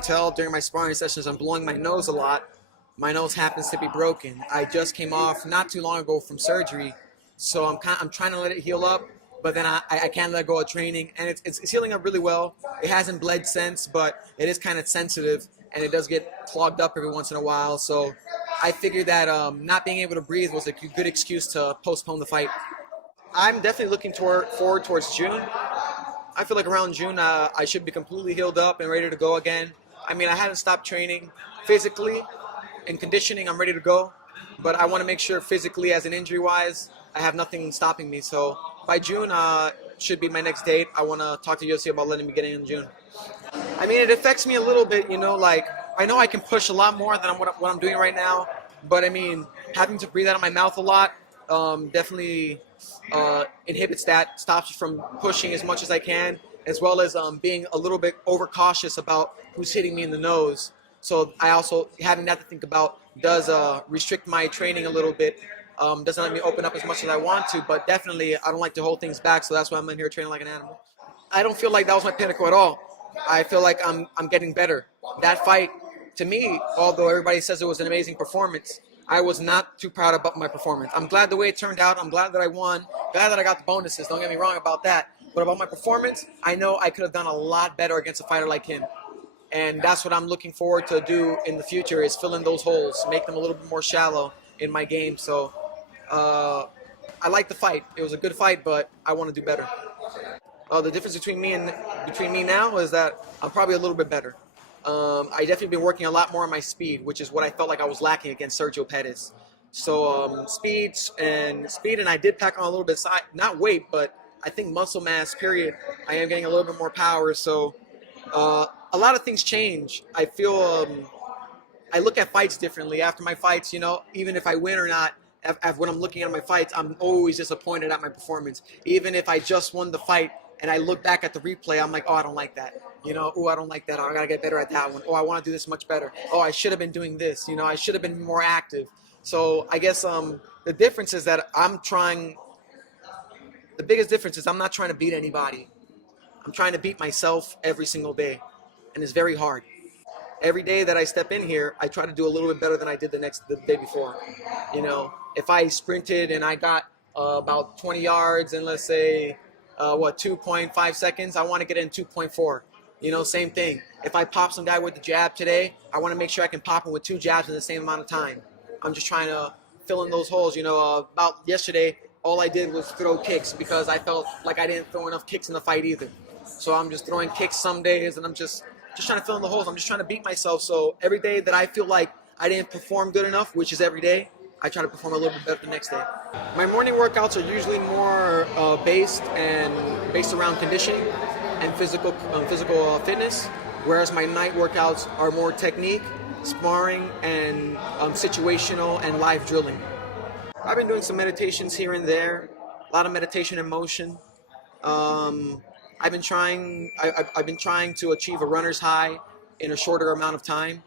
can tell during my sparring sessions, I'm blowing my nose a lot. My nose happens to be broken. I just came off not too long ago from surgery, so I'm trying to let it heal up, but then I can't let go of training, and it's healing up really well. It hasn't bled since, but it is kind of sensitive, and it does get clogged up every once in a while. So I figured that not being able to breathe was a good excuse to postpone the fight. I'm definitely looking forward towards June. I feel like around June, I should be completely healed up and ready to go again. I mean, I haven't stopped training physically and conditioning. I'm ready to go, but I want to make sure physically, as an injury-wise, I have nothing stopping me. So by June, should be my next date. I want to talk to UFC about letting me get in June. I mean, it affects me a little bit, you know, like I know I can push a lot more than what I'm doing right now, but I mean, having to breathe out of my mouth a lot definitely inhibits that, stops you from pushing as much as I can, as well as being a little bit overcautious about who's hitting me in the nose. So I also, having that to think about, does restrict my training a little bit. Doesn't let me open up as much as I want to, but definitely I don't like to hold things back, so that's why I'm in here training like an animal. I don't feel like that was my pinnacle at all. I feel like I'm getting better. That fight, to me, although everybody says it was an amazing performance, I was not too proud about my performance. I'm glad the way it turned out. I'm glad that I won. Glad that I got the bonuses. Don't get me wrong about that. But about my performance, I know I could have done a lot better against a fighter like him. And that's what I'm looking forward to do in the future, is fill in those holes, make them a little bit more shallow in my game. So I like the fight. It was a good fight, but I want to do better. The difference between me now is that I'm probably a little bit better. I definitely been working a lot more on my speed, which is what I felt like I was lacking against Sergio Pettis. So speed, and I did pack on a little bit of not weight, but I think muscle mass. Period. I am getting a little bit more power. So a lot of things change. I feel I look at fights differently after my fights. You know, even if I win or not, when I'm looking at my fights, I'm always disappointed at my performance. Even if I just won the fight and I look back at the replay, I'm like, oh, I don't like that. You know, oh, I don't like that. Oh, I got to get better at that one. Oh, I want to do this much better. Oh, I should have been doing this. You know, I should have been more active. So I guess the difference is that the biggest difference is I'm not trying to beat anybody. I'm trying to beat myself every single day. And it's very hard. Every day that I step in here, I try to do a little bit better than I did the day before. You know, if I sprinted and I got about 20 yards in, let's say, 2.5 seconds, I want to get in 2.4. You know, same thing. If I pop some guy with the jab today, I want to make sure I can pop him with 2 jabs in the same amount of time. I'm just trying to fill in those holes. You know, about yesterday, all I did was throw kicks because I felt like I didn't throw enough kicks in the fight either. So I'm just throwing kicks some days, and I'm just trying to fill in the holes. I'm just trying to beat myself. So every day that I feel like I didn't perform good enough, which is every day, I try to perform a little bit better the next day. My morning workouts are usually more based around conditioning and physical fitness, whereas my night workouts are more technique, sparring, and situational and live drilling. I've been doing some meditations here and there, a lot of meditation and motion. I've been trying to achieve a runner's high in a shorter amount of time,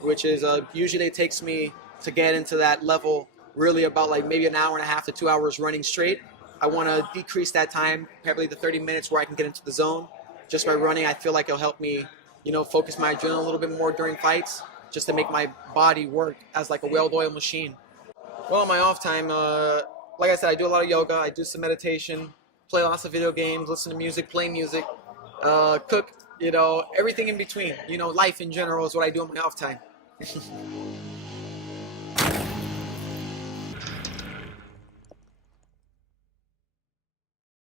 which is usually it takes me to get into that level really about like maybe an hour and a half to 2 hours running straight. I want to decrease that time, probably to 30 minutes where I can get into the zone. Just by running, I feel like it'll help me, you know, focus my adrenaline a little bit more during fights, just to make my body work as like a well-oiled machine. Well, on my off time, like I said, I do a lot of yoga, I do some meditation, play lots of video games, listen to music, play music, cook, you know, everything in between. You know, life in general is what I do on my off time.